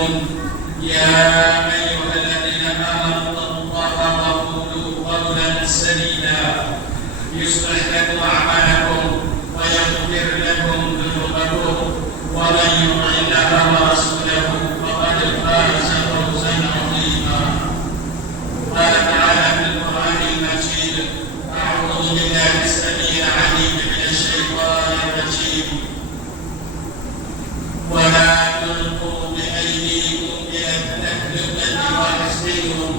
يعلمون يا أيها الذين آمنوا اتقوا الله وقولوا قولا سديدا يصلح لكم أعمالكم ويغفر لكم ذنوبكم ومن يطع الله ورسوله فقد فاز فوزا عظيما. قال تعالى في القرآن المجيد: أعوذ بالله السميع العليم من الشيطان الرجيم: ولا تلقوا بأيديكم إلى التهلكة وأحسنوا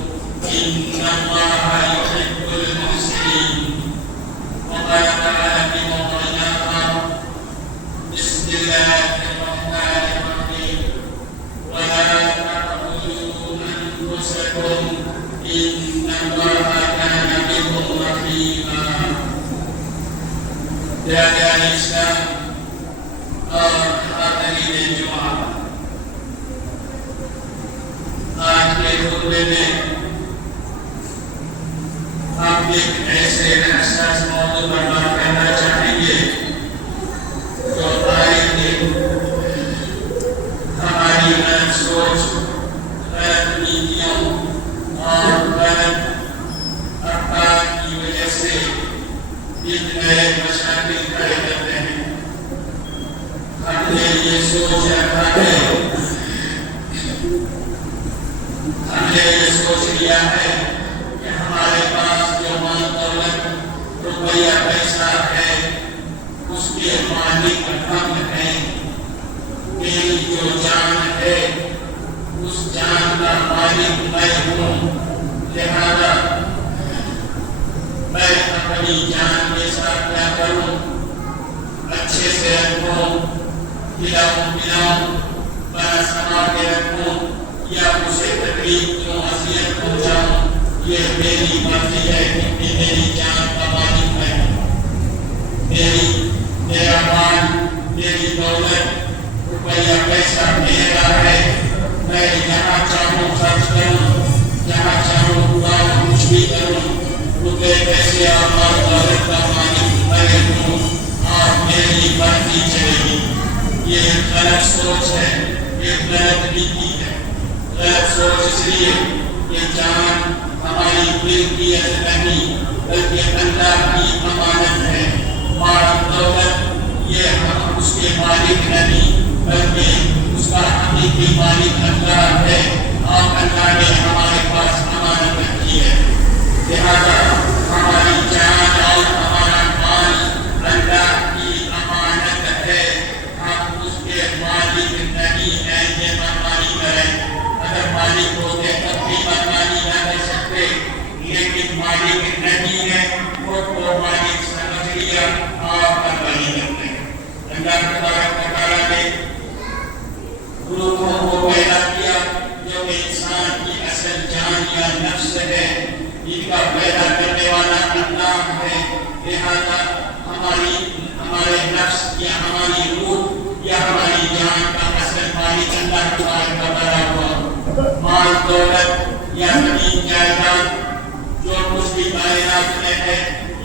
إن الله يحب المحسنين. وقال تعالى في موضع آخر: بسم الله الرحمن الرحيم: ولا تقتلوا أنفسكم إن الله كان بكم رحيما. جاء الإسلام اور حاضرین جمعہ، آج کے خطبے میں ہم ایک ایسے حساس موضوع پر بات کرنا چاہیں گے جو آئے دن ہماری غلط سوچ، غلط نیتیوں اور غلط افکار کی وجہ سے ایک نئے مشاکل کھڑے کرتے ہیں۔ ہم نے یہ سوچ رکھا ہے، ہم نے یہ سوچ لیا ہے کہ ہمارے پاس جو مال دولت، روپیہ پیسہ ہے، اس کے مالک ہم ہیں۔ میری جو جان ہے اس جان کا مالک میں ہوں، لہذا میں اپنی جان کے ساتھ کیا کروں؟ اچھے سے رکھوں، کھلاؤں پلاؤں، بنا سما کے رکھوں یا اسے تکلیف دوں، اذیت پہنچاؤں، یہ میری مرضی ہے کیونکہ میری جان کا مالک میں ہوں۔ میرا مال، میری دولت، روپیہ پیسہ میرا ہے، میں جہاں چاہوں خرچ کروں، جہاں چاہوں کچھ بھی کروں، روپے پیسے اور مال دولت کا مالک میں ہوں اور میری مرضی چلے گی۔ یہ ایک غلط سوچ ہے، ایک غلط نیتی ہے۔ غلط سوچ اس لیے کہ جان ہماری ملکیت نہیں بلکہ اللہ کی امانت ہے۔ مال دولت یہ ہم اس کے مالک نہیں بلکہ اس کا حقیقی مالک اللہ ہے اور اللہ نے ہمارے پاس امانت رکھی ہے۔ لہذا ہماری جان اور ہمارا مال اللہ کی امانت ہے، ہم اس کے مالک نہیں ہیں، یہ منمانی کریں۔ اگر مالک ہوتے تب بھی منمانی نہ کر سکتے، لیکن مالک نہیں ہے، خود کو مالک سمجھ لیا اور منمانی کرتے ہیں۔ اللہ تبارک و تعالیٰ نے روحوں کو پیدا کیا جو کہ انسان کی اصل جان یا نفس ہے، ان کا پیدا کرنے والا اللہ ہے۔ لہذا ہمارے نفس یا ہماری روح یا ہماری جان کا اصل مالک اللہ تبارک و تعالیٰ ہوا۔ مال دولت یا زمین جائیداد جو کچھ بھی کائنات میں ہے،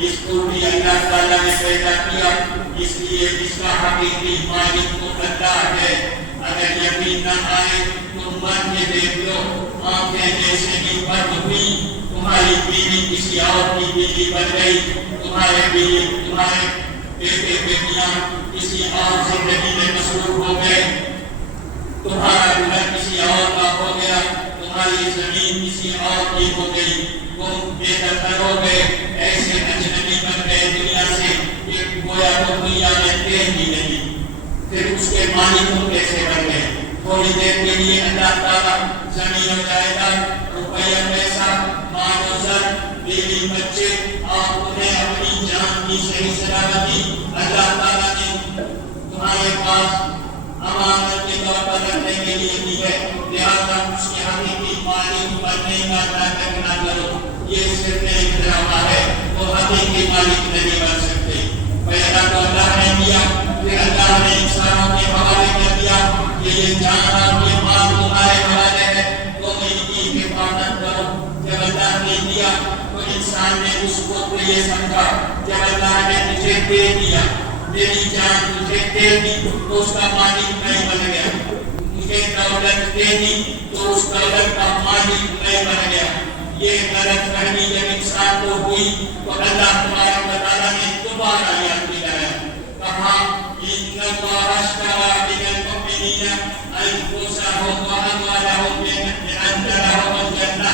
اس کو بھی اللہ تعالیٰ نے پیدا کیا، اس لیے اس کا حقیقی مالک تو اللہ ہے۔ اگر یقین نہ آئے تو مان کے دیکھ لو، آنکھیں جیسے ہی بند ہوئی، تمہاری بیوی کسی اور کی بیوی بن گئی، تمہارے بیٹے بیٹیاں کسی اور زندگی میں مصروف ہو گئے، تمہارا گھر کسی اور کا ہو گیا، تمہاری زمین کسی اور کی ہو گئی، تم بے دخل ہو گئے، ایسے اجنبی بن گئے دنیا سے کہ گویا تو دنیا میں تھے ہی نہیں۔ پھر اس کے مالک تم کیسے بن گئے؟ تھوڑی دیر کے لیے اللہ تعالیٰ زمین و جائیداد، روپیہ پیسہ، مال و زر، بیوی بچے اور تمہیں اپنی جان کی صحیح سلامتی اللہ تعالیٰ نے تمہارے پاس امانت کے طور پر رکھنے کے لیے دی ہے۔ لہٰذا اس کے حقیقی مالک بننے کا ناٹک نہ کرو، یہ صرف ایک ڈرامہ ہے، وہ حقیقی مالک نہیں بن سکتے۔ پیدا تو اللہ نے دیا، پھر اللہ نے انسانوں کے حوالے کر دیا کہ یہ جان اور یہ مال تمہارے حوالے ہے، تم ان کی حفاظت کرو۔ جب اللہ نے دیا تو انسان نے اس کو یہ سمجھا، جب اللہ نے مجھے دے دیا، میری جان تجھے دے دی تو اس کا مالک میں بن گیا، مجھے دولت دے دی تو اس دولت کا مالک میں بن گیا. یہ غلط فہمی جب انسان کو ہوئی تو اللہ تبارک و تعالیٰ نے دوبارہ یاد دلایا. کہا ان اللہ اشتری من المؤمنین انفسهم واموالهم بان لهم الجنہ.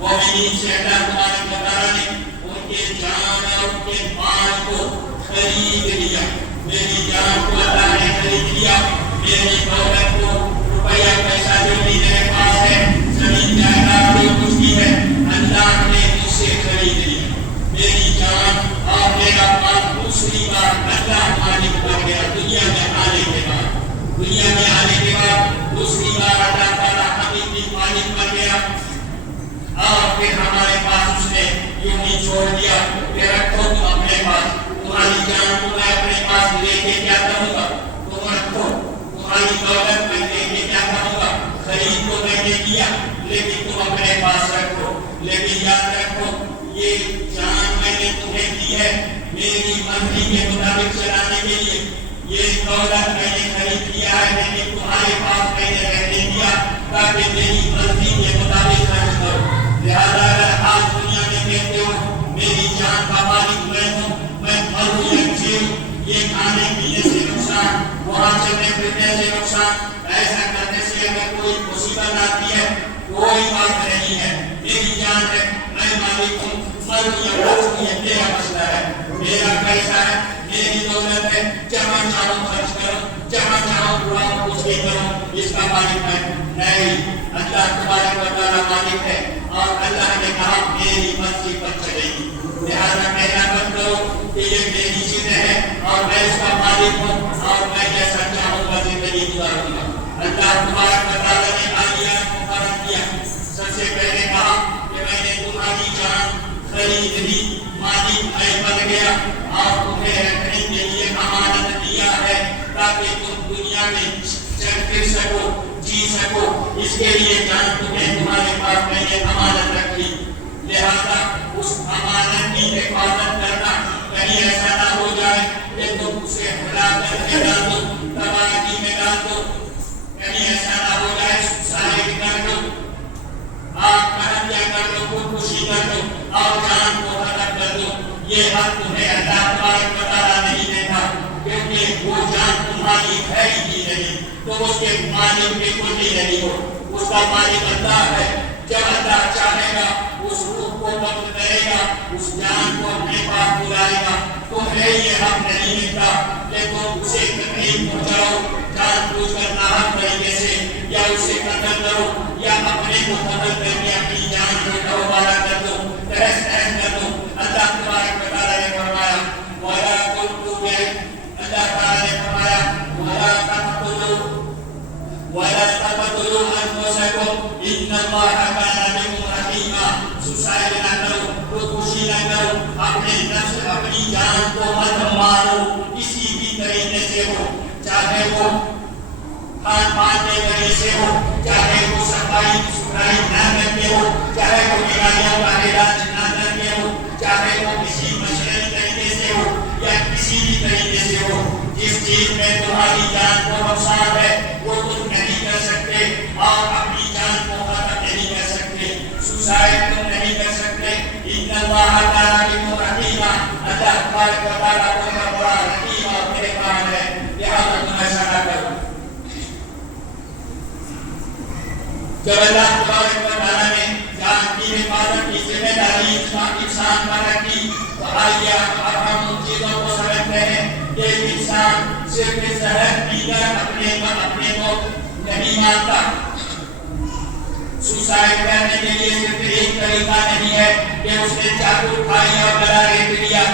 مومنین سے اللہ تبارک و تعالیٰ نے ان کے جان اور ان کے مال کو خرید لیا. میری جان کو اللہ نے خرید لیا. میری دولت کو روپیہ پیسہ جو بھی میرے پاس ہے, زمین جائیداد جو کچھ بھی ہے, اللہ نے مجھ سے خرید لیا. میری جان اور میرا مال دوسری بار اللہ مالک بن گیا. دنیا میں آنے کے بعد دوسری بار اللہ تعالیٰ حقیقی مالک بن گیا. اور پھر ہمارے پاس اس نے یوں ہی چھوڑ دیا کہ رکھو تم اپنے پاس. تمہاری جان کو میں اپنے پاس لے کے کیا کروں گا, تم رکھو. تمہاری دولت میں لے کے کیا کروں گا, خرید کو میں نے کیا لیکن تم اپنے پاس رکھو. لیکن یاد رکھو یہ جان میں نے تمہیں دی ہے میری مرضی کے مطابق چلانے کے لیے. یہ دولت میں نے خرید کیا ہے لیکن تمہارے پاس میں نے رہنے دیا تاکہ میری مرضی کے مطابق خرچ کرو. لہذا اگر آج دنیا میں کہتے ہو میری جان کا مالک میں ہوں, میں مروں یا جیوں, یہ کھانے پینے سے نقصان, وہاں چلنے پھرنے سے نقصان, ایسا کرنے سے اگر کوئی مصیبت آتی ہے کوئی بات نہیں ہے. میری جان ہے, میں مالک ہوں, مروں یا بچوں یہ میرا مسئلہ ہے, میرا پیسہ ہے, میری دولت ہے, جہاں چاہوں خرچ کرو, جہاں چاہوں اڑاؤ کچھ بھی کرو, اس کا مالک ہے نہیں. اللہ تبارک و تعالیٰ مالک ہے اور اللہ نے کہا میری مرضی پر چلے گی. لہٰذا کہنا مت کرو کہ یہ میری چیزیں ہیں اور میں اس کا مالک ہوں اور میں جیسا چاہوں گا زندگی گزاروں گا. اللہ تبارک و تعالیٰ نے آیات مبارک کیا. سب سے پہلے کہا کہ میں نے تمہاری جان خرید لی, مالک میں بن گیا اور تمہیں رکھنے کے لیے امانت دیا ہے تاکہ تم دنیا میں چل پھر سکو, جی سکو. اس کے لیے جان تمہیں تمہارے پاس میں نے امانت رکھ لی. لہذا اس امانت کی حفاظت کرنا, کہیں ایسا نہ ہو جائے کہ تم اسے ہلاکت میں ڈال دو, تباہی میں ڈال دو. کہیں ایسا نہ ہو جائے سائے کر دو, آپ کا ہتیا کر دو, خودکشی کر دو اور جان کو ختم کر دو. یہ حق تمہیں اللہ تبارک و تعالیٰ نہیں دیتا کیونکہ وہ جان تمہاری ہے ہی نہیں, تو اس کے مالک کے کوئی نہیں ہو. اس کا مالک اللہ ہے. جب اللہ چاہے گا اس روح کو قبض کرے گا, اس جان کو اپنے پاس بلائے گا. تمہیں یہ حق نہیں ملتا کہ تم اسے تکلیف پہنچاؤ جان بوجھ کر ناحق طریقے سے, یا اسے قتل کرو یا اپنے کو قتل کر کے اپنی جان کو دوبارہ کر دو, تہس نہس کر دو. اللہ تبارک و تعالیٰ نے فرمایا وَلَا تُلْقُوا اللہ تعالیٰ نے فرمایا وَلَا تَقْتُلُوا أَنفُسَكُمْ إِنَّ اللَّهَ كَانَ بِكُمْ رَحِيمًا. سوسائڈ نہ کرو, خودکشی نہ کرو, اپنے نفس اپنی جان کو مت مارو کسی بھی طریقے سے ہو, چاہے وہ کھان پان کے ذریعے سے ہو, چاہے وہ صفائی ستھرائی نہ کر کے ہو, چاہے وہ بیماریوں کا علاج نہ کر کے ہو, چاہے وہ کسی مشرعی طریقے سے ہو یا کسی بھی طریقے سے ہو. جس چیز میں تمہاری جان کو نقصان ہے وہ تم نہیں کر سکتے اور اپنی جان کو ختم نہیں کر سکتے, سوسائڈ تم نہیں کر سکتے. ان اللہ تعالیٰ بکم رحیما, اللہ تبارک و تعالیٰ تمہارا بڑا رحیم اور مہربان ہے. لہٰذا تم ایسا نہ کرو. جب اللہ تبارک و تعالیٰ نے جان کی حفاظت کی ذمہ داری انسان پر رکھی تو آئیے اب ہم ان چیزوں کو سمجھتے ہیں کہ انسان صرف زہر پی کر اپنے کو نہیں مارتا. سوسائڈ کرنے کے لیے صرف ایک طریقہ نہیں ہے کہ اس نے چاقو اٹھایا اور گلا ریت لیا,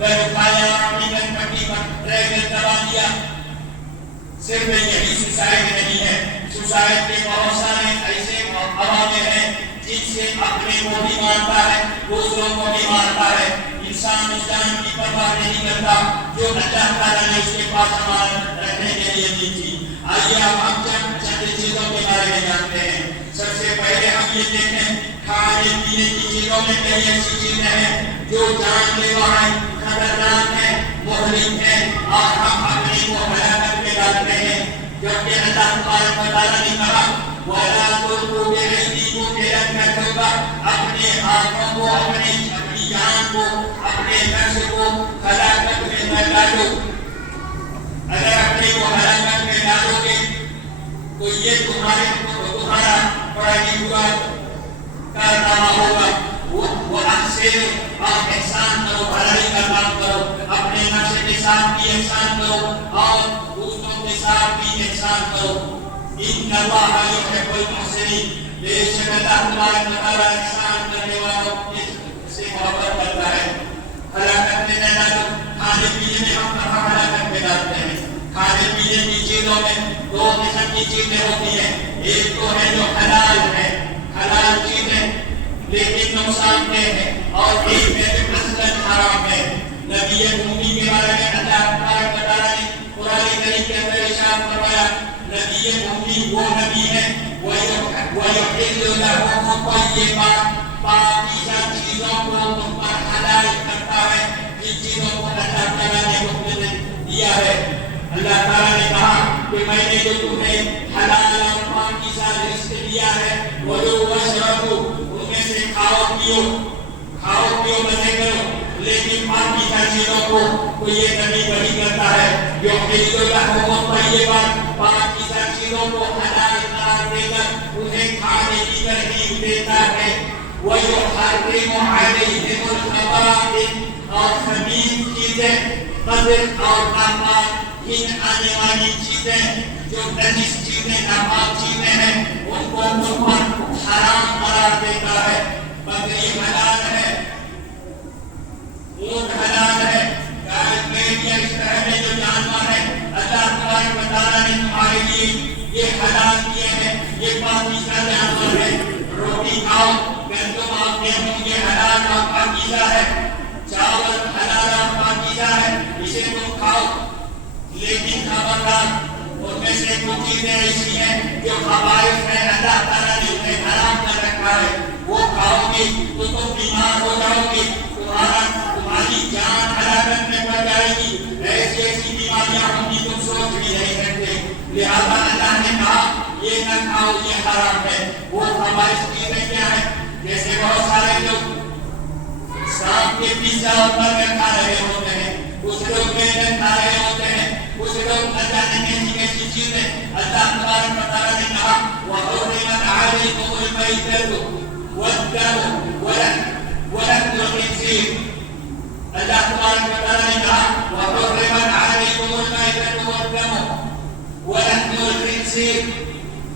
گل اٹھایا اور اپنی گن پٹی پر ڈریگن دبا دیا. صرف یہی سوسائڈ نہیں ہے. سوسائڈ کے بہت سارے ایسے عوامل ہیں جن سے اپنے کو بھی مارتا ہے, دوسروں کو بھی مارتا ہے. انسان اس جان کی پرواہ نہیں کرتا جو اللہ تعالیٰ نے اس کے پاس امانت رکھنے کے لیے دی تھی. آئیے اب ہم چند چیزوں کے بارے میں جانتے ہیں. سب سے پہلے ہم یہ دیکھیں کھانے پینے کی چیزوں میں کئی ایسی چیزیں ہیں جو جان لیوا ہیں, خطرناک ہیں, مہلک ہیں اور ہم اپنے کو ہلاکت میں ڈالتے ہیں. جبکہ اللہ تبارک و تعالیٰ نے کہا وَلَا تُلْقُوا بِأَيْدِيكُمْ إِلَى التَّهْلُكَةِ، اپنے ہاتھوں کو، اپنی جان کو، اپنے نفس کو ہلاکت میں نہ ڈالو۔ اگر اپنے کو ہلاکت میں ڈالو گے تو یہ تمہارا بڑا ہی برا کارنامہ ہوگا۔ وہ احسنوا، اور احسان کرو، بھلائی کا کام کرو، اپنے نفس کے ساتھ بھی احسان کرو اور دوسروں کے ساتھ بھی احسان کرو۔ ان اللہ یحب المحسنین، بے شک اللہ تبارک و تعالیٰ احسان کرنے والوں سے محبت کرتا ہے۔ ہلاکت میں نہ ڈالو۔ کھانے پینے میں ہم کہاں ہلاکت میں ڈالتے ہیں؟ کھانے پینے کی چیزوں میں دو قسم کی چیزیں ہوتی ہیں، ایک تو ہے جو حلال ہے، حلال چیزیں لیکن نقصان دہ ہے، اور ایک ہے جو اصلاً حرام ہے۔ نبی امی کے بارے میں اللہ تبارک و تعالیٰ نے قرآن کریم کے اندر ارشاد فرمایا، نبی امی وہ نبی ہے وَيُحِلُّ لَهُمُ الطَّيِّبَاتِ، پاکیزہ چیزوں کو تم پر حلال کرتا ہے، جن چیزوں کو اللہ تعالیٰ نے حکم دیا ہے۔ اللہ تعالیٰ نے کہا کہ میں نے جو تمہیں حلال اور پاکیزہ رزق دیا ہے وَلُوا وَاشْرَبُوا، ان میں سے کھاؤ پیو مزے کرو، لیکن پاکیزہ چیزوں کو یہ نبی وحی کرتا ہے یُحِلُّ لَهُمُ الطَّيِّبَاتِ، پاکیزہ چیزوں کو حلال قرار دے کر انہیں کھانے کی ترغیب دیتا ہے۔ وَيُحَرِّمُ عَلَيْهِمُ الْخَبَائِثَ، اور خبیث چیزیں، قذر اور ناپاک آنے والی چیزیں، جو نجس چیزیں، ناپاک چیزیں ہیں، ان کو تم پر حرام قرار دیتا ہے۔ بکری حلال ہے، اونٹ حلال ہے، گائے بھیڑیا اس طرح کے جو جانور ہیں اللہ تبارک و تعالیٰ نے تمہارے لیے یہ حلال کیے ہیں، یہ پاکیزہ جانور ہے۔ روٹی کھاؤ، گندم اور گیہوں یہ حلال اور پاکیزہ ہے، چاول حلال اور پاکیزہ ہے، اسے تم کھاؤ، لیکن خبردار ان میں سے کچھ چیزیں ایسی ہیں جو خبائث ہیں، اللہ تعالیٰ نے انہیں حرام کر رکھا ہے، وہ کھاؤ گے تو تم بیمار ہو جاؤ گے، تمہاری جان ہلاکت میں پڑ جائے گی، ایسی ایسی بیماریاں ہوں گی تم سوچ بھی نہیں سکتے۔ لہذا اللہ نے کہا یہ نہ کھاؤ، یہ حرام ہے۔ وہ خبائث چیزیں کیا ہیں؟ جیسے بہت سارے لوگ شام کے پیزا اور برگر کھا رہے ہوتے ہیں، کچھ لوگ برگر کھا رہے ہوتے ہیں، کچھ لوگ نہ جانے کیسی کیسی چیزیں۔ اللہ تبارک و تعالیٰ نے کہا وَحُرِّمَتْ عَلَيْكُمُ الْمَيْتَةُ وَالدَّمُ وَلَحْمُ الْخِنزِيرِ، اللہ تبارک و تعالیٰ نے کہا وَحُرِّمَتْ عَلَيْكُمُ الْمَيْتَةُ وَالدَّمُ وَلَحْمُ الْخِنزِيرِ،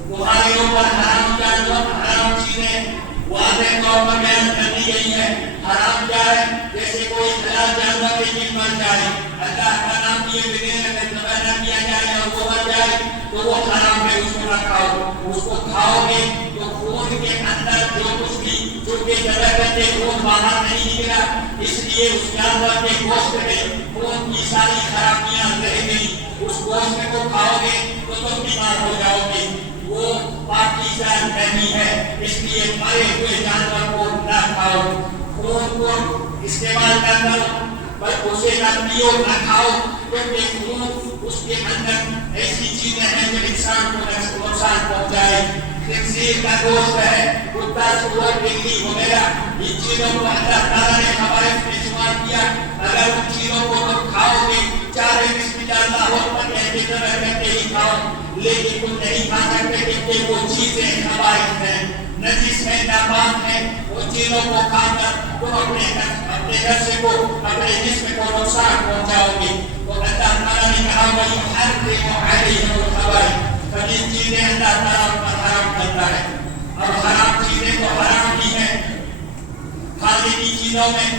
تمہارے اوپر حرام جانور، حرام چیزیں واضح طور پر بیان کر دی گئی ہے۔ حرام کیا ہے؟ جیسے کوئی حلال جانور لیکن مر جائے، اللہ کا نام لیے بغیر اگر ذبح نہ کیا جائے اور وہ مر جائے تو وہ حرام ہے، اس کو نہ کھاؤ۔ اس کو کھاؤ گے تو خون کے اندر جو کچھ بھی، چونکہ ذبح کرتے خون باہر نہیں نکلا، اس لیے اس جانور کے گوشت میں خون کی ساری خرابیاں رہ گئی، اس گوشت کو کھاؤ گے تو تم بیمار ہو جاؤ گے، وہ پاکیزہ نہیں ہے، اس لیے مرے ہوئے جانور کو نہ کھاؤ۔ خون کو استعمال نہ کرو، پر اسے نہ پیو، نہ کھاؤ، کیونکہ خون اس کے اندر ایسی چیزیں ہیں جو انسان کو نقصان پہنچائے۔ خنزیر کا گوشت ہے، کتا، سور، بلی وغیرہ، ان چیزوں کو اللہ تعالیٰ نے خبائث میں شمار کیا۔ اگر ان چیزوں کو تم کھاؤ گے، چاہے بسم اللہ اکبر کہتے ذبح کرتے ہی کھاؤ، لیکن تم نہیں کھا سکتے کیونکہ وہ چیزیں خبائث ہیں، نجس ہیں، ناپاک ہیں۔ ان چیزوں کو کھا کر تم اپنے نفس کو، اپنے جسم کو نقصان پہنچاؤ گے۔ تو اللہ تعالیٰ نے کہا وَيُحَرِّمُ عَلَيْهِمُ الْخَبَائِثَ، خبیث چیزیں اللہ تعالیٰ پر حرام کرتا ہے۔ اب حرام چیزیں تو حرام ہی ہیں کھانے کی چیزوں میں،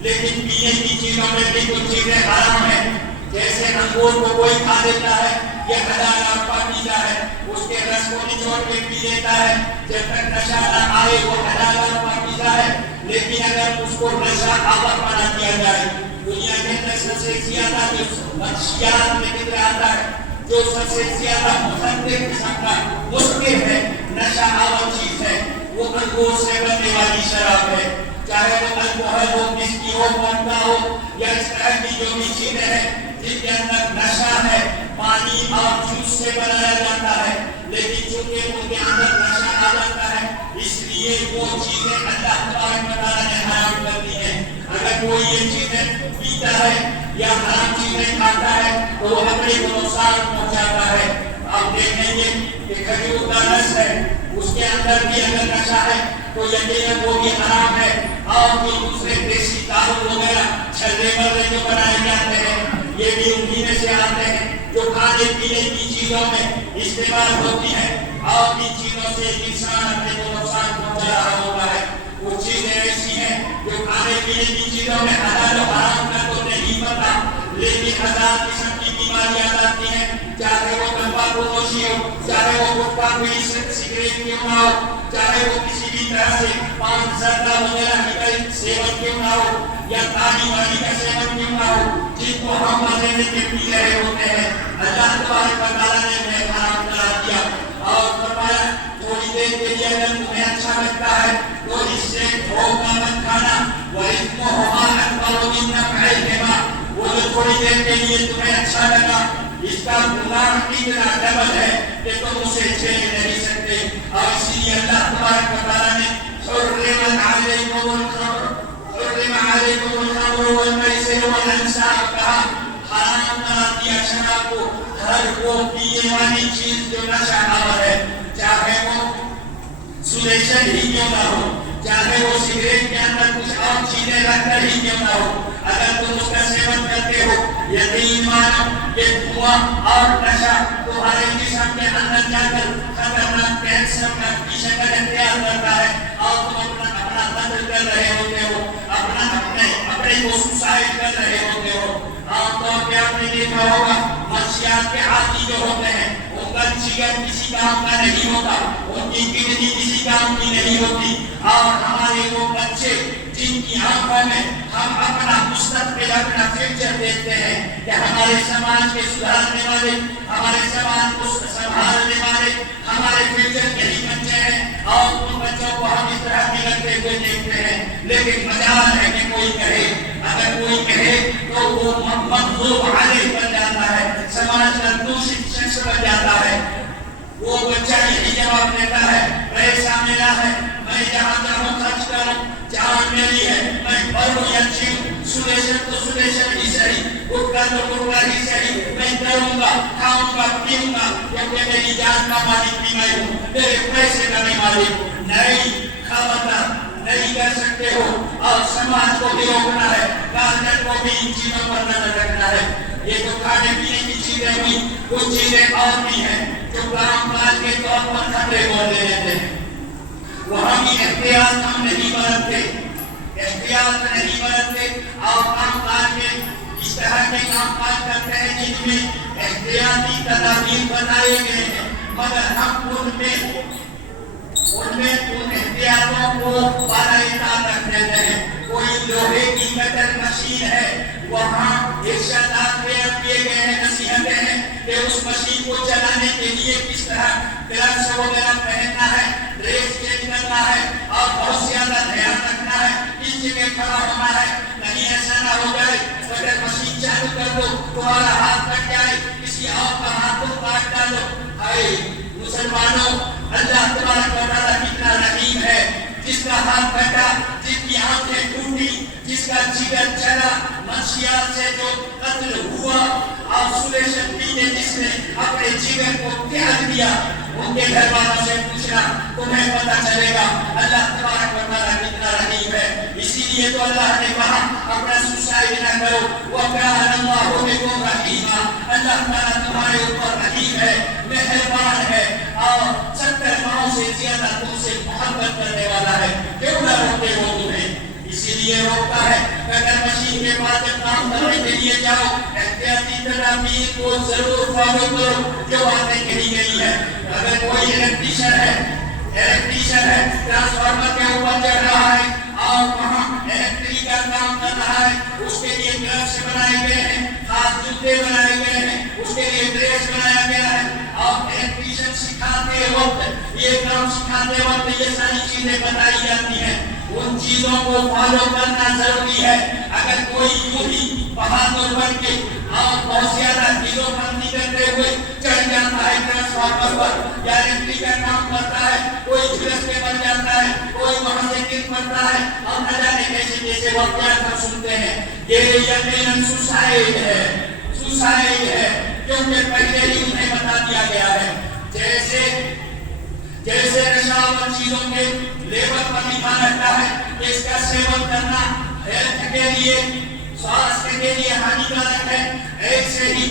لیکن پینے کی چیزوں میں بھی کچھ چیزیں حرام ہیں۔ جیسے انگور کو کوئی کھا لیتا ہے، یہ حلال اور پاکیزہ ہے، اس کے رس کو نچوڑ کے پی لیتا ہے، جب تک نشہ نہ آئے وہ حلال اور پاکیزہ ہے۔ لیکن اگر اس کو نشہ آور بنا دیا جائے، دنیا کے اندر سب سے زیادہ جو منشیات میں ذکر آتا ہے، جو سب سے زیادہ مخدر قسم کا مسکر ہے، نشہ آور چیز ہے، وہ انگور سے بننے والی شراب ہے، چاہے وہ الکوہل ہو، مسکی ہو، وڈکا ہو، یا اس طرح کی جو بھی چیزیں ہیں جن کے اندر نشہ ہے، پانی اور جوس سے بنایا جاتا ہے، لیکن چونکہ ان کے اندر نشہ آ جاتا ہے اس لیے وہ چیزیں اللہ تبارک و تعالیٰ نے حرام کر دی ہیں۔ اگر کوئی یہ چیزیں پیتا ہے یا حرام چیزیں کھاتا ہے تو وہ اپنے کو نقصان پہنچاتا ہے۔ آپ دیکھیں گے کہ کھجور کا رس ہے، اس کے اندر بھی اگر نشہ ہے تو یقیناً وہ بھی حرام ہے۔ اور جو دوسرے دیسی دارو وغیرہ چھلے مرے جو بنائے جاتے ہیں یہ بھی انہی میں سے آتے ہیں جو کھانے پینے کی چیزوں میں استعمال ہوتی ہیں، اور ان چیزوں سے انسان اپنے کو نقصان پہنچا رہا ہوتا ہے۔ وہ چیزیں ایسی ہیں جو کھانے پینے کی چیزوں میں حلال و حرام کا تو نہیں پتا، لیکن ہزار قسم کی بیماریاں آتی ہیں، چاہے وہ تمباکو نوشی ہو، چاہے وہ گٹکا بیڑی سگریٹ کیوں نہ ہو، چاہے وہ کسی بھی طرح سے پان زردہ وغیرہ کا سیون کیوں نہ ہو، یا تالی والی کا سیون کیوں نہ ہو، جن کو ہم مزے میں پی رہے ہوتے ہیں، اللہ تبارک و تعالیٰ نے انہیں حرام قرار دیا اور فرمایا تھوڑی دیر کے لیے اگر تمہیں اچھا لگتا ہے تو اس سے دھوکہ مت کھانا، وَإِثْمُهُمَا أَكْبَرُ مِن نَفْعِهِمَا، وہ جو تھوڑی دیر کے لیے تمہیں اچھا لگا اس کا گناہ اتنا ڈبل ہے کہ تم اسے جھیل نہیں سکتے۔ اور اسی لیے اللہ تبارک و تعالیٰ نے حرمت علیکم الخمر والمیسر والانصاب کہا، حرام قرار دیا شراب کو، ہر وہ پینے والی چیز جو نشہ آور ہے، چاہے وہ سلیشن ہی کیوں نہ ہو، چاہے وہ سگریٹ کے اندر کچھ اور چیزیں رکھ کر ہی کیوں نہ ہو، اگر تم اس کا سیون کرتے ہو یقین مانو یہ دھواں اور نشہ تمہارے جسم کے اندر جا کر خطرناک کینسر کی شکل اختیار کرتا ہے، اور تم اپنا قتل کر رہے ہوتے ہو، اپنے کو سوسائڈ کر رہے ہوتے ہو۔ عام طور پہ آپ نے دیکھا ہوگا منشیات کے عادی جو ہوتے ہیں ان کا جگر کسی کام کا نہیں ہوتا، ان کی کڈنی کسی کام کی نہیں ہوتی، اور ہمارے وہ بچے جن کی آنکھوں میں ہم اپنا مستقبل اپنا فیوچر دیکھتے ہیں کہ ہمارے سماج کے سدھارنے والے، ہمارے سماج کو سنبھالنے والے ہمارے فیوچر کے ہی بچے ہیں، اور ان بچوں کو ہم اس طرح بگڑتے ہوئے دیکھتے ہیں۔ لیکن مجال ہے کہ کوئی کہے، اگر کوئی کہے تو وہ مغضوب علیہ بن جاتا ہے، سماج کا دوسری شخص بن جاتا ہے۔ وہ بچہ یہی جواب دیتا ہے پیسہ ملا ہے میں جہاں چاہوں خرچ کروں، جان میری ہے میں پڑھوں یا جیوں، سلیشن تو سلیشن ہی صحیح، گٹکا تو گٹکا ہی صحیح، میں کروں گا کھاؤں گا پیوں گا، کیونکہ میری جان کا مالک بھی میں ہوں، میرے پیسے کا بھی مالک ہوں۔ نہیں، خبردار نہیں کر سکتے ہو، اور سماج کو بھی روکنا ہے، گارجن کو بھی ان چیزوں پر نظر رکھنا ہے۔ یہ تو کھانے پینے کی چیزیں ہوئی، کچھ چیزیں اور بھی ہیں جو کام کاج کے طور پر خطرے کو دے دیتے ہیں، وہاں بھی احتیاط ہم نہیں برتتے، اور کام کاج کے اس طرح کے کام کاج کرتے ہیں جن میں احتیاطی تدابیر بتائے گئے ہیں، مگر ہم ان میں ان احتیاطوں کو بالائے رکھ دیتے ہیں۔ کوئی لوہے کی کٹر مشین ہے، وہاں ارشادات بیان کیے گئے ہیں، نصیحتیں ہیں کہ اس مشین کو چلانے کے لیے کس طرح گلوز وغیرہ پہننا ہے، ڈریس چینج کرنا ہے، اور بہت زیادہ دھیان رکھنا ہے، اس جگہ کھڑا ہونا ہے، نہیں ایسا نہ ہو جائے کٹر مشین چالو کر دو تمہارا ہاتھ کٹ جائے، کسی اور کا ہاتھ کو کاٹ ڈالو۔ ہائے مسلمانوں، اللہ تبارک و تعالیٰ کتنا رحیم ہے، جس کا ہاتھ کٹا، جس کی آنکھیں ٹوٹی، جس کا جگر چلا، منشیات سے جو قتل ہوا، اور سلیشن پینے جس نے اپنے جگر کو تیاگ دیا، ان کے گھر والوں سے پوچھنا تمہیں پتہ چلے گا اللہ تبارک و تعالیٰ کتنا رحیم ہے۔ اسی لیے تو اللہ نے کہا اپنا سوسائڈ نہ کرو، وَكَانَ اللَّهُ بِكُمْ رَحِيمًا، اللہ تعالیٰ تمہارے اوپر رحیم ہے، مہربان ہے، اور 70 ماہوں سے زیادہ تم سے محبت کرنے والا ہے، کیوں نہ روکے وہ تمہیں؟ اسی لیے روکتا ہے کہ اگر مشین کے پاس جب کام کرنے کے لیے جاؤ احتیاطی تدابیر کو ضرور فالو کرو جو باتیں کہی گئی ہے۔ اگر کوئی الیکٹریشن ہے ٹرانسفارمر کے اوپر چڑھ رہا ہے اور وہاں الیکٹرک کا کام کر رہا ہے، اس کے لیے گلوز بنائے گئے ہیں، خاص جوتے بنائے گئے ہیں، اس کے لیے ڈریس بنایا گیا ہے، اور الیکٹریشن سکھاتے وقت یہ کام سکھاتے وقت یہ ساری چیزیں بتائی جاتی ہیں۔ ان چیزوں کو فالو کرنا ضروری ہے. اگر کوئی یوں ہی بہادر بن کے اور بہت زیادہ ہیرو بندی کرتے ہوئے چڑھ جاتا ہے ٹرانسفارمر پر یا الیکٹری کا کام کرتا ہے, کوئی جھلس کے بن جاتا ہے, کوئی وہاں سے گر پڑتا ہے اور نہ جانے کیسے کیسے واقعات ہم سنتے ہیں, یہ یقیناً سوسائڈ ہے, سوسائڈ ہے, کیونکہ پہلے ہی انہیں بتا دیا گیا ہے. جیسے نشاور چیزوں کے لیبل پر لکھا رہتا ہے کہ اس کا سیون کرنا ہیلتھ کے لیے, سواستھ کے لیے ہانیکارک ہے, ایسے ہی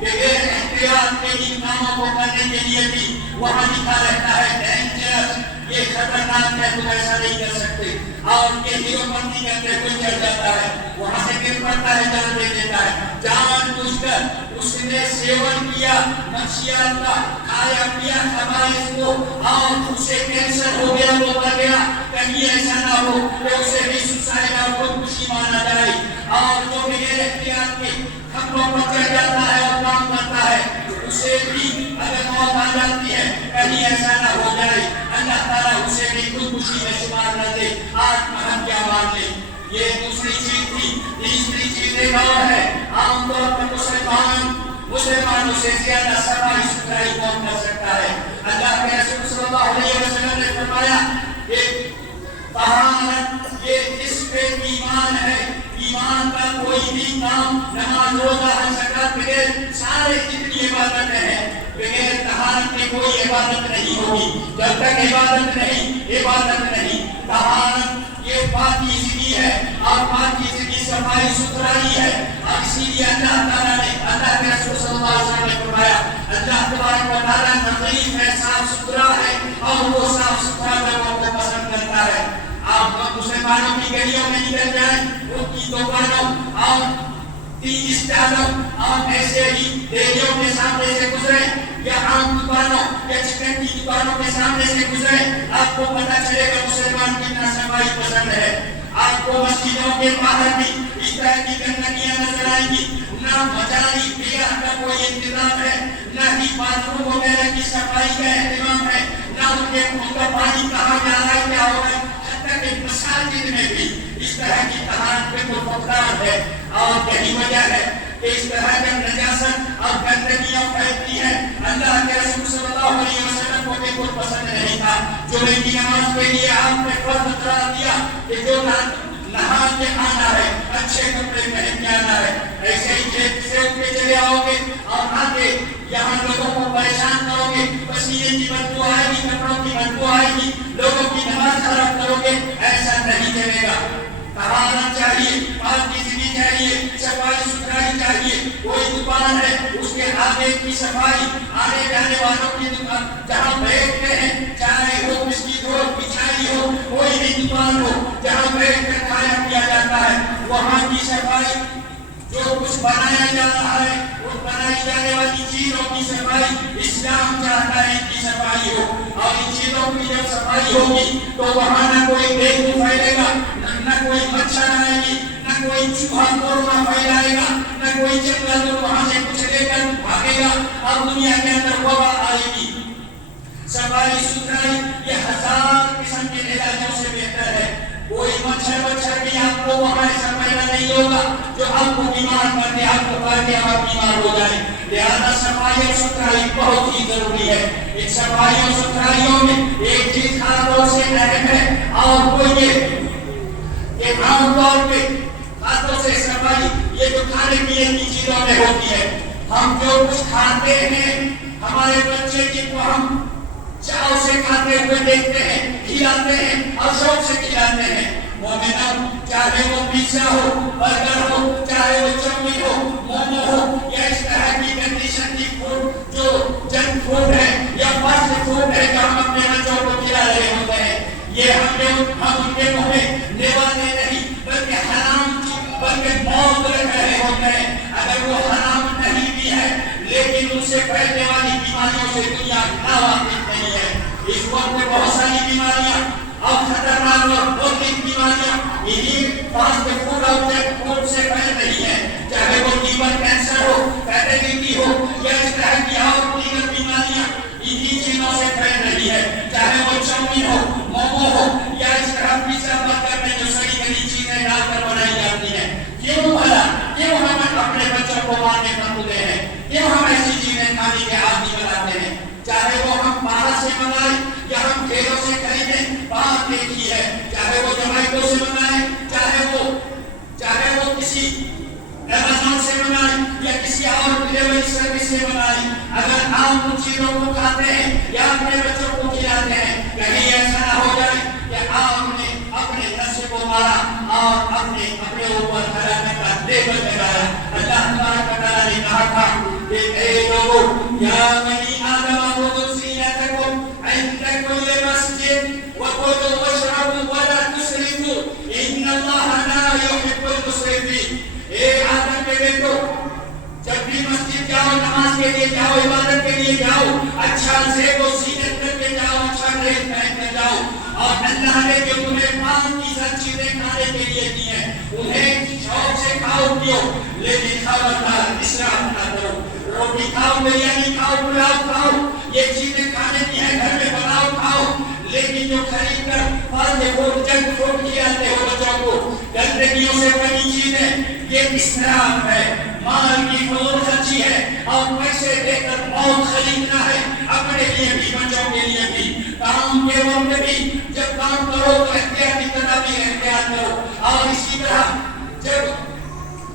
بغیر احتیاط کے ان کاموں کو کرنے کے لیے بھی وہاں لکھا رہتا ہے ڈینجرس, یہ خطرناک ہے, تم ایسا نہیں کر سکتے. اور یہ ہیرو بندی کرتے ہوئے چڑھ جاتا ہے, وہاں سے گر پڑتا ہے, جان دے دیتا ہے, جان بوجھ کر اس نے سیون کیا منشیات کا, کھایا پیا خبائث کو, اور اسے کینسر ہو گیا, وہ مر گیا. کہیں ایسا نہ ہو کہ اسے بھی سوسائڈ اور خودکشی مانا جائے. اور جو بغیر احتیاط کے خطروں پر چڑھ جاتا ہے اور کام کرتا ہے, اسے بھی اگر موت آ جاتی ہے کہیں ایسا نہ ہو جائے اللہ تعالیٰ اسے بھی خودکشی میں شمار نہ دے. آج ہم کیا مان لیں, یہ دوسری چیز تھی. تیسری چیز ایک اور ہے, عام طور پر مسلمانوں سے زیادہ صفائی ستھرائی کون کر سکتا ہے. اللہ کے رسول صلی اللہ علیہ وسلم نے فرمایا کہ طہارت یہ اس پہ ایمان ہے. ایمان کا کوئی بھی کام, نماز روزہ حج زکات بغیر سارے جتنی عبادتیں ہیں بغیر طہارت کے کوئی عبادت نہیں ہوگی. جب تک عبادت نہیں. طہارت یہ پاکیزگی ہے, اور پاکیزگی صفائی ستھرائی ہے. اور اسی لیے اللہ تعالیٰ نے, اللہ کے رسول صلی اللہ علیہ وسلم نے فرمایا اللہ تبارک و تعالیٰ نظیف ہے, صاف ستھرا ہے, اور وہ صاف ستھرا لوگوں کو پسند کرتا ہے. آپ مسلمانوں کی گلیوں میں نکل جائیں, ان کی دکانوں اور ٹی اسٹالوں اور ایسے ہی ڈیریوں کے سامنے سے گزرے, یا عام دکانوں یا چکن کی دکانوں کے سامنے سے گزرے, آپ کو پتہ چلے گا مسلمان کتنا صفائی پسند ہے. آپ کو مسجدوں کے باہر بھی اس طرح کی گندگیاں نظر آئیں گی. نہ مجاری بیاہ کا کوئی انتظام ہے, نہ ہی باتھ روم وغیرہ کی صفائی کا اہتمام ہے, نہ ان کا پانی کہاں جا رہا ہے, کیا ہو رہا ہے. مساجد میں بھی اس طرح کی طہارت پہ کوئی فقدان ہے, اور یہی وجہ ہے کہ اس طرح کا نجاست اور گندگیاں پھیلتی ہیں. اللہ کے رسول صلی اللہ علیہ وسلم کو بالکل پسند نہیں تھا. جمعے کی نماز کے لیے آپ نے فرض قرار دیا کہ جو نہا کے آنا ہے, اچھے کپڑے پہن کے آنا ہے. ایسے ہی کھیت سے اٹھ کے چلے آؤ گے اور آ کے یہاں لوگوں کو پریشان کرو گے, پسینے کی بدبو آئے گی, کپڑوں کی بدبو آئے گی, لوگوں کی نماز خراب کرو گے, ایسا نہیں چلے گا. طہارت چاہیے, پاکیزگی چاہیے, صفائی ستھرائی چاہیے. کوئی دکان ہے اس کے آگے کی صفائی, آنے جانے والوں کی دکان جہاں بیٹھتے ہیں, چاہے وہ مسجد ہو, بچھائی ہو, کوئی بھی دکان ہو جہاں بیٹھ کر کھایا پیا جاتا ہے, وہاں کی صفائی, جو کچھ بنایا جا رہا ہے وہ بنائی جانے والی چیزوں کی صفائی اسلام چاہتا ہے کی صفائی ہو. اور ان چیزوں کی جب صفائی ہوگی تو وہاں نہ کوئی ڈینگو پھیلے گا, نہ کوئی مچھر آئے گی, نہ کوئی چوہا کورونا پھیلائے گا, نہ کوئی جنگل وہاں سے کچھ لے کر بھاگے گا اور دنیا کے اندر وبا آئے گی. صفائی ستھرائی یہ 1000 قسم کے علاجوں سے بہتر ہے. کوئی مچھر بھی آپ کو وہاں ایسا پیدا نہیں ہوگا جو آپ کو بیمار کر دے, آپ کو کر کے آپ بیمار ہو جائیں. لہذا صفائی اور ستھرائی بہت ہی ضروری ہے. ان صفائی اور ستھرائیوں میں ایک چیز خاص طور سے اہم ہے, اور وہ یہ کہ عام طور پہ خاص طور سے صفائی یہ جو کھانے پینے کی چیزوں میں ہوتی ہے. ہم جو کچھ کھاتے ہیں, ہمارے بچے جن کو ہم چاؤ سے کھاتے ہوئے دیکھتے ہیں, کھلاتے ہیں اور شوق سے کھلاتے ہیں. مومنوں, چاہے وہ پیزا ہو, برگر ہو, چاہے وہ چاؤمین ہو, مومو ہو, یا اس طرح کی کنڈیشن کی فوڈ جو جنک فوڈ ہے یا فاسٹ فوڈ ہے جو ہم اپنے بچوں کو کھلا رہے ہوتے ہیں, یہ ہم ان کے منہ میں نیوانے نہیں بلکہ حرام کی بلکہ موت رکھ رہے ہوتے ہیں. اگر وہ حرام نہیں بھی ہے لیکن ان سے پھیلنے والی بیماریوں سے دنیا نہ واقف نہیں ہے. اس وقت بہت ساری بیماریاں اور خطرناک اور بہت بیماریاں انہی فاسٹ فوڈ اور جنک فوڈ سے پھیل رہی ہیں. چاہے وہ لیور کینسر ہو, پیٹیلیٹی ہو, یا اس طرح کی اور دیگر بیماریاں انہی چیزوں سے پھیل رہی ہے. چاہے وہ چاؤمین ہو, مومو ہو, یا اس طرح پیزا برگر آپ ان چیزوں کو کھاتے ہیں یا اپنے بچوں کو کھلاتے ہیں، کہیں ایسا نہ ہو جائے کہ آپ نے اپنے نفس کو مارا اور اپنے اوپر ہلاکت کا لیبل لگایا۔ اللہ تبارک و تعالیٰ نے کہا تھا کہ اے لوگوں، یا بنی آدم خذوا زینتکم عند کل مسجد وکلوا واشربوا ولا تسرفوا ان اللہ لا یحب المسرفین۔ اے آدم کے بیٹو، جب بھی مسجد جاؤ، نماز کے لیے جاؤ، عبادت کے لیے جاؤ، اچھا زیب و زینت کر کے جاؤ، اچھا ڈریس پہن کے جاؤ، اور اللہ نے جو تمہیں 5 چیزیں کھانے کے لیے دی ہیں انہیں شوق سے کھاؤ پیو، لیکن خبردار اسراف نہ کرو۔ روٹی کھاؤ، بریانی کھاؤ، پلاؤ کھاؤ، یہ چیزیں کھانے کی ہیں، گھر میں بناؤ کھاؤ، لیکن جو خرید کر فاسٹ فوڈ جنک فوڈ کھلاتے ہو بچوں کو، گندگیوں سے بنی چیزیں، یہ اسراف ہے، مال کی فضول خرچی ہے، اور پیسے دے کر موت خریدنا ہے، اپنے لیے بھی بچوں کے لیے بھی۔ کام کے وقت بھی جب کام کرو تو احتیاطی تدابیر اختیار کرو، اور اسی طرح جب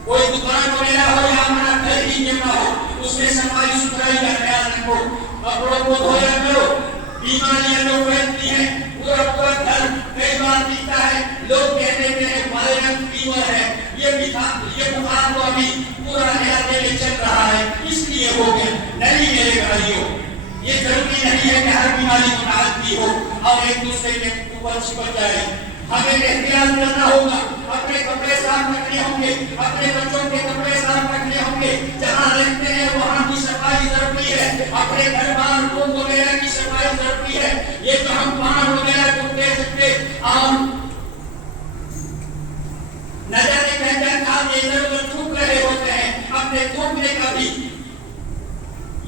کوئی دکان وغیرہ ہو یا ہمارا گھر ہی کیوں نہ ہو، اس میں صفائی ستھرائی کا خیال رکھو، کپڑوں کو دھویا کرو۔ بیماریاں جو پھیلتی ہیں، پورا گھر کئی بار دکھتا ہے، لوگ کہتے ہیں وائرل فیور ہے، یہ بخار تو ابھی پورا علاقے میں چل رہا ہے، اس لیے ہو گیا۔ نہیں میرے بھائیوں، یہ ضروری نہیں ہے کہ ہر بیماری متعدی ہو اور ایک دوسرے کے اوپر چپک جائے۔ ہمیں احتیاط کرنا ہوگا، اپنے کپڑے صاف رکھنے ہوں گے، اپنے بچوں کے کپڑے صاف رکھنے ہوں گے، جہاں رہتے ہیں وہاں کی صفائی ضروری ہے، اپنے گھر بار روم وغیرہ کی صفائی ضروری ہے۔ یہ جو ہم پان وغیرہ ٹوٹتے سکتے اور نہ جانے کہتے کھا کے ادھر ادھر تھوک رہے ہوتے ہیں، اپنے تھوکنے کا بھی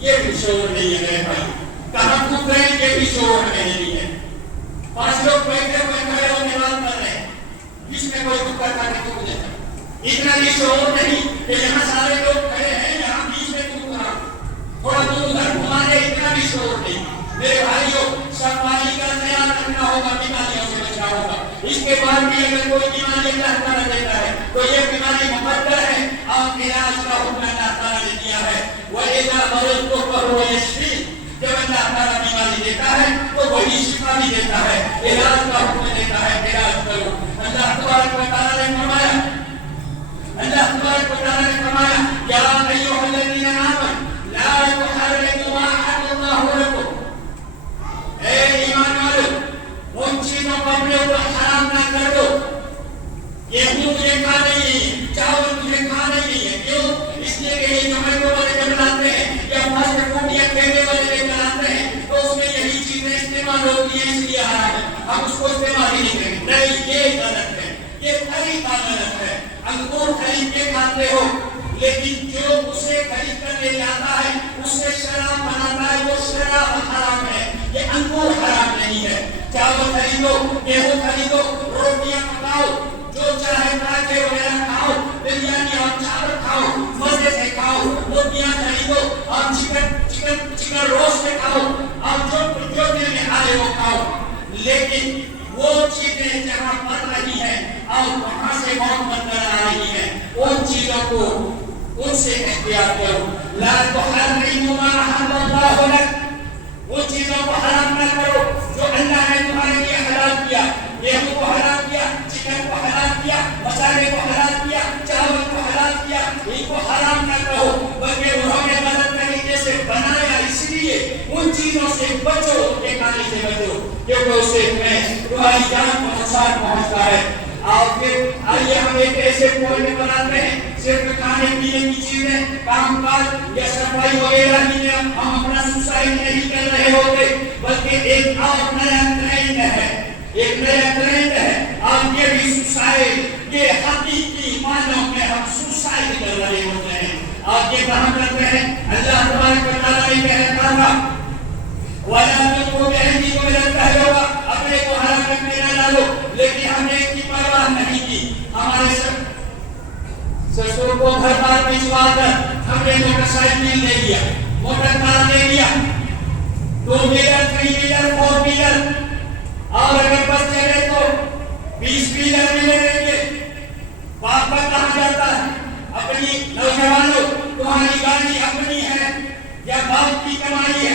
یہ بھی شعور نہیں ہے میرے بھائی، کہاں تھوک رہے ہیں یہ بھی شعور ہمیں نہیں ہے۔ 5 لوگ بیٹھے ہوئے کھڑے ہونے بات کر رہے ہیں، جس میں کوئی دکھا کھا کے تھوک دیتا، اتنا بھی شعور نہیں کہ یہاں سارے لوگ کھڑے ہیں، یہاں بیچ میں تھوک رہا، تھوڑا دور ادھر گھمانے، اتنا بھی شعور نہیں۔ میرے بھائیوں، صفائی کا خیال رکھنا ہوگا، بیماریوں سے بچنا ہوگا۔ اس کے بعد بھی اگر کوئی بیماری اللہ تعالیٰ دیتا ہے تو یہ بیماری مقدر ہے اور علاج کا حکم اللہ تعالیٰ نے دیا ہے۔ وَإِذَا مَرِضْتُ فَهُوَ يَشْفِينِ، جب اللہ تعالیٰ بیماری دیتا ہے تو وہی شفا بھی دیتا ہے، علاج کا حکم دیتا ہے، علاج کرو۔ اللہ تبارک و تعالیٰ نے فرمایا، یا ایھا الذین آمنوا لا تحرموا ما احل اللہ لکم، اے ایمان والو ان چیزوں کو اپنے اوپر حرام نہ کر دو۔ گیہوں تجھے کھانا نہیں ہے، چاول تجھے کھانا نہیں ہے، کیوں؟ اس لیے کہ یہ جومیٹو والے جب لاتے ہیں یا فاسٹ فوڈ یا ٹھیلے والے لے کر آتے ہیں تو اس میں یہی چیزیں استعمال ہوتی ہیں، اس لیے حرام ہے، ہم اس کو استعمال ہی نہیں کریں گے۔ نہیں، یہ غلط ہے، یہ طریقہ غلط ہے۔ انگور خرید کے کھاتے ہو، لیکن جو اسے خرید کر لے جاتا ہے اس سے شراب بناتا ہے، وہ شراب حرام ہے، یہ انگور حرام نہیں ہے۔ چاول خریدو، گیہوں خریدو، روٹیاں پکاؤ، جو چاہے پراٹھے وغیرہ کھاؤ، بریانی اور چاول کھاؤ، مزے سے کھاؤ، روٹیاں خریدو اور چکن روسٹ کھاؤ، اور جو دل میں آئے وہ کھاؤ، لیکن وہ چیزیں جہاں بن رہی ہیں اور وہاں سے موت بن کر آ رہی ہیں، ان چیزوں کو ان سے احتیاط کرو۔ لا تحرموا ما احل اللہ لک، ان چیزوں کو حرام نہ کرو جو اللہ نے تمہارے لیے حلال کیا۔ گیہوں کو حلال کیا، چکن کو حلال کیا، مسالے کو حلال کیا، چاول کو حلال کیا، ان کو حرام نہ کرو، بلکہ انہوں نے غلط طریقے سے بنایا، اس لیے ان چیزوں سے بچو، یہ کھانے سے بچو، کیونکہ اس سے تمہیں تمہاری جان کو نقصان پہنچتا ہے۔ اور پھر آئیے ہم ایک ایسے پوائنٹ بناتے ہیں، صرف کھانے پینے کی چیزیں، کام کاج یا صفائی وغیرہ ہی ہم اپنا سوسائڈ نہیں کر رہے ہوتے، بلکہ ایک اور نیا ٹرینڈ ہے، ایک نیا ٹرینڈ ہے، اور یہ بھی سوسائڈ، یہ حقیقی معنوں میں ہم سوسائڈ کر رہے ہوتے ہیں۔ اور یہ کہاں کرتے ہیں؟ اللہ تبارک و تعالیٰ نے کہا تھا وَلَا تُلْقُوا بِأَيْدِيكُمْ إِلَى التَّهْلُكَةِ، اپنے کو ہلاکت میں نہ ڈالو، لیکن ہم نے اس کی پرواہ نہیں کی۔ ہمارے سسر کو گھر بار بھجوا کر ہم نے موٹر سائیکل لے لیا، موٹر کار لے لیا، 2 ویلر 3 ویلر 4 ویلر، اور اگر بس چلے تو 20 ویلر بھی لے لیں گے۔ باپ کا کہا جاتا ہے اپنی نوجوانوں تمہاری گاڑی اپنی ہے یا باپ کی کمائی ہے،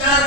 4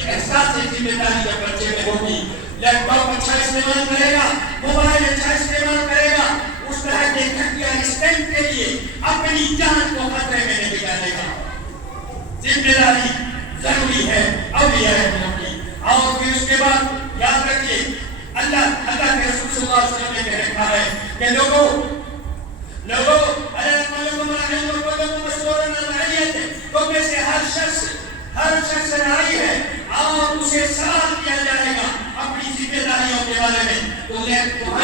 یہ احساس سے ذمہ داری جب بچے میں ہوگی، لیپ ٹاپ اچھا استعمال کرے گا، موبائل اچھا استعمال کرے گا، اس طرح کے گھٹیا اسٹینڈ کے لیے اپنی جان کو خطرے میں نہیں ڈالے گا۔ ذمہ داری ضروری ہے اولیاء کرام کی۔ اور پھر اس کے بعد یاد رکھیے اللہ کے رسول صلی اللہ علیہ وسلم نے کہہ رکھا ہے کہ لوگوں تم میں سے ہر شخص رائی ہے اور اسے سوال کیا جائے گا اپنی ذمہ داریوں کے بارے میں۔ تمہیں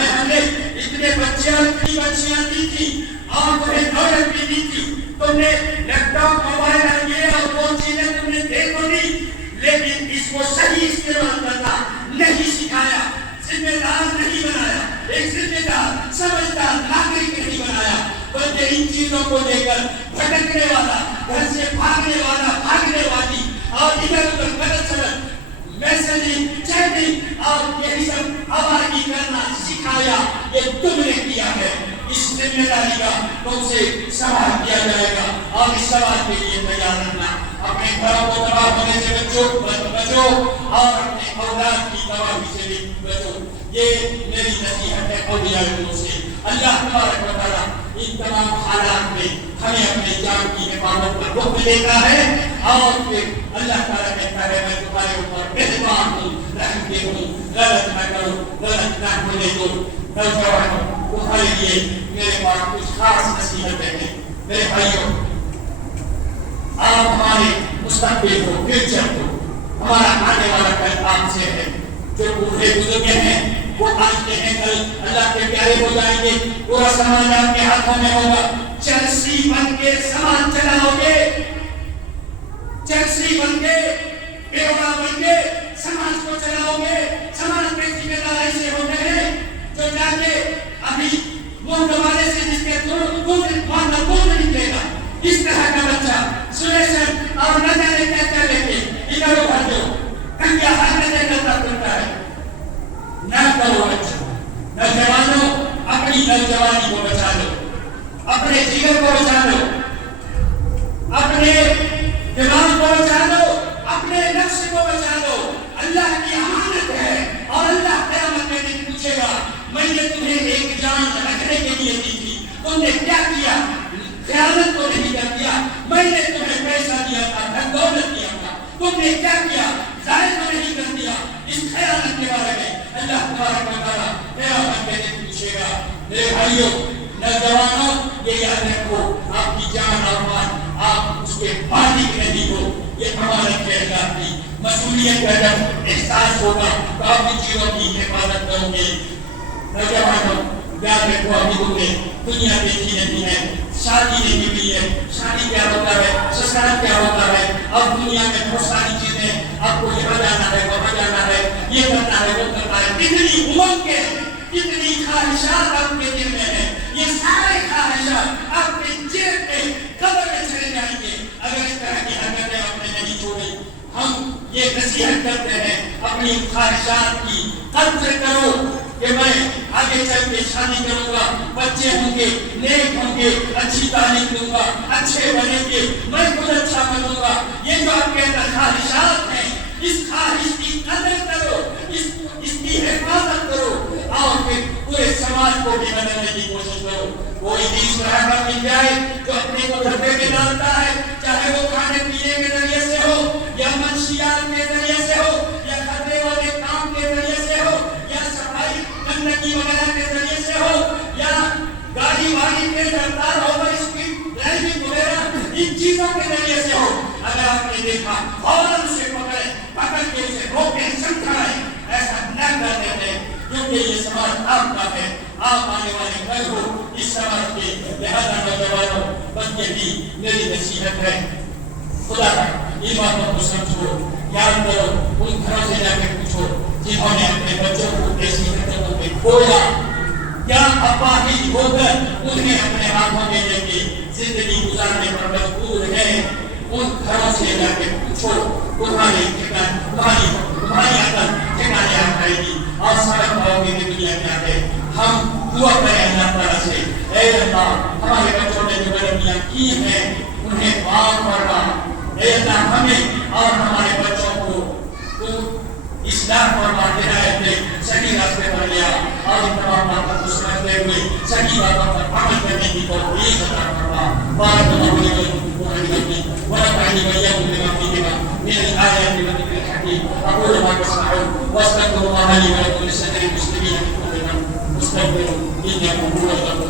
ہم نے اتنے بچیاں دی تھی اور تمہیں دولت بھی دی تھی، تم نے لیپ ٹاپ موبائل یہ اور وہ چیزیں تم نے دے تو دی، لیکن اس کو صحیح استعمال کرنا نہیں سکھایا، ذمہ دار نہیں بنایا، ایک ذمہ دار سمجھدار ناگرک نہیں بنایا، بلکہ ان چیزوں کو لے کر بھٹکنے والا، گھر سے بھاگنے والی اور ادھر ادھر غلط سلط میسجنگ چیٹنگ اور یہی سب آوارگی کرنا سکھایا، یہ تم نے کیا ہے۔ اس ذمہ داری کا تم سے سوال کیا جائے گا اور اس سوال کے لیے تیار رہنا۔ اپنے گھروں کو تباہ ہونے سے بچو اور اپنے اولاد کی تباہی سے بھی بچو۔ یہ میری نصیحت ہے اولیاء کرام سے۔ اللہ تبارک و تعالی ان تمام حالات میں ہمیں اپنے جان کی حفاظت پر حکم دیتا ہے اور پھر اللہ تعالیٰ کہتا ہے میں تمہارے اوپر مہربان ہوں، رحم دے ہوں، غلط نہ کرو، غلط نہ ہونے دو۔ نوجوانوں تمہارے لیے میرے پاس کچھ خاص نصیحتیں ہیں۔ میرے بھائیوں، آپ ہمارے مستقبل ہو، فیوچر ہو، ہمارا آنے والا کل آپ سے ہے۔ جو بوڑھے بزرگ ہیں وہ آج کے ہیں کل اللہ کے پیارے ہو جائیں گے، پورا سماج آپ کے ہاتھوں میں ہوگا۔ چرسی بن کے سامان چلاؤ گے، چرسی بن کے بیوڑا بن کے سماج کو چلاؤ گے۔ سماج میں ذمہ داری سے ہوتے ہیں جو جا کے ابھی منہ دبانے سے جس کے دودھ نکلے گا، اس طرح کا بچہ سلیشن اور نہ جانے کیا کیا لے کے ادھر ادھر جو کنگیا حرکتیں کرتا پھرتا ہے، نہ کرو بچہ۔ نوجوانوں اپنی نوجوانی کو بچا لو، اپنے جگر کو بچا لو، اپنے دماغ کو بچا لو، اپنے نفس کو بچا لو۔ اللہ کی امانت ہے اور اللہ قیامت میں دن پوچھے گا میں نے تمہیں ایک جان رکھنے کے لیے دی تھی، تم نے کیا کیا؟ خیانت تو نہیں کر دیا، میں نے تمہیں پیسہ دیا تھا، دھن دولت دیا تھا، تم نے کیا کیا؟ ظاہر تو نہیں کر دیا۔ اس خیانت کے بارے میں اللہ تبارک و تعالیٰ قیامت کے دن پوچھے گا۔ میرے بھائیوں، نوجوانوں، یہ یاد رکھو آپ کی جان اور مال آپ اس کے مالک نہیں ہو، یہ ہمارے کردار کی مسئولیت کا جب احساس ہوگا تو آپ کی چیزوں کی حفاظت کرو گے۔ نوجوانوں یاد رکھو ابھی تم نے دنیا دیکھی نہیں ہے، شادی نہیں ہوئی ہے، شادی کیا ہوتا ہے، سسرال کیا ہوتا ہے، اب دنیا میں بہت ساری چیزیں، آپ کو یہاں جانا ہے، وہاں جانا ہے، یہ کرنا ہے، وہ کرنا ہے، کتنی امنگیں، کتنی خواہشات آپ کے دل میں ہیں، یہ سارے خواہشات آپ کے جیب میں قبر میں چلے جائیں گے اگر اس طرح کی حرکتیں آپ نے نہیں چھوڑی۔ ہم یہ نصیحت کرتے ہیں اپنی خواہشات کی قدر کرو کہ میں آگے چل کے شادی کروں گا، بچے ہوں گے، نیک ہوں گے، اچھی تعلیم دوں گا، اچھے بنیں گے، میں خود اچھا بنوں گا۔ یہ جو آپ کے اندر خواہشات ہیں، اس خواہش کی قدر کرو، اس کی حفاظت کرو اور پھر پورے سماج کو بھی بدلنے کی کوشش کرو۔ کوئی بھی اس طرح کا مل جائے جو اپنے کو دھبے میں ڈالتا ہے، چاہے وہ کھانے پینے کے ذریعے سے ہو یا منشیات کے ذریعے سے ہو یا خطرے والے کام کے ذریعے سے ہو یا صفائی گندگی وغیرہ کے ذریعے سے ہو یا گاڑی واڑی کے رفتار اوور اسپیڈ ڈرائیونگ وغیرہ ان چیزوں کے ذریعے سے ہو، اگر آپ نے دیکھا فوراً اسے پکڑ کے اسے روکیں، سمجھائیں، ایسا نہ کر دیتے کیونکہ یہ سماج آپ کا ہے، آپ آنے والے کل ہو اس سماج کے۔ لہذا نوجوانوں بس یہی میری نصیحت ہے، خدا ان باتوں کو سمجھو، یاد کرو، ان گھروں سے جا کے پوچھو جنہوں نے اپنے بچوں کو ایسی حرکتوں میں کھویا، کیا اپاہج ہو کر انہیں اپنے ہاتھوں میں لے کے زندگی گزارنے پر مجبور ہے۔ ان گھروں سے جا کے پوچھو، تمہاری عقل ٹھکانے آ جائے گی اور سمجھ پاؤ گے کہ دنیا کیا ہے۔ ہم دعا کریں اللہ تعالیٰ سے، اے اللہ ہمارے بچوں نے جو غلطیاں کی ہیں انہیں معاف فرما، اے اللہ ہمیں اور ہمارے بچوں کو اسلام فرما ہدایت دے، صحیح راستے پر لیا اور ان تمام باتوں کو سمجھتے ہوئے صحیح باتوں پر عمل کرنے کی توفیق عطا فرما۔ بارک اللہ لي ولكم في القرآن ونفعني وإياكم بما فيهما من الآيات والذكر الحكيم. أقول ما تسمعون وأستغفر الله لي ولكم ولسائر المسلمين من كل ذنب، استغفروا إنه هو الغفور